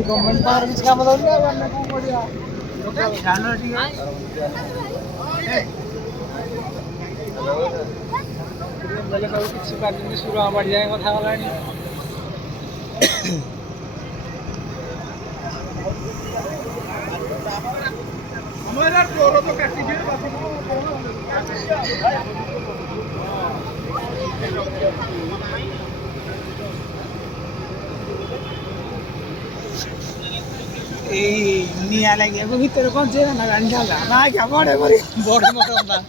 गवर्नमेंट बाहर किसी काम दौड़ने वरना कौन बढ़िया जानो ठीक है बोले सब किसी बात में शुरू आ बढ़ जाएगा था वाला नहीं हमारा टोरो तो कैसी है निया लगे भीतर कौन से ना गाड़ी चला ना क्या बड़े बड़े मोटर ना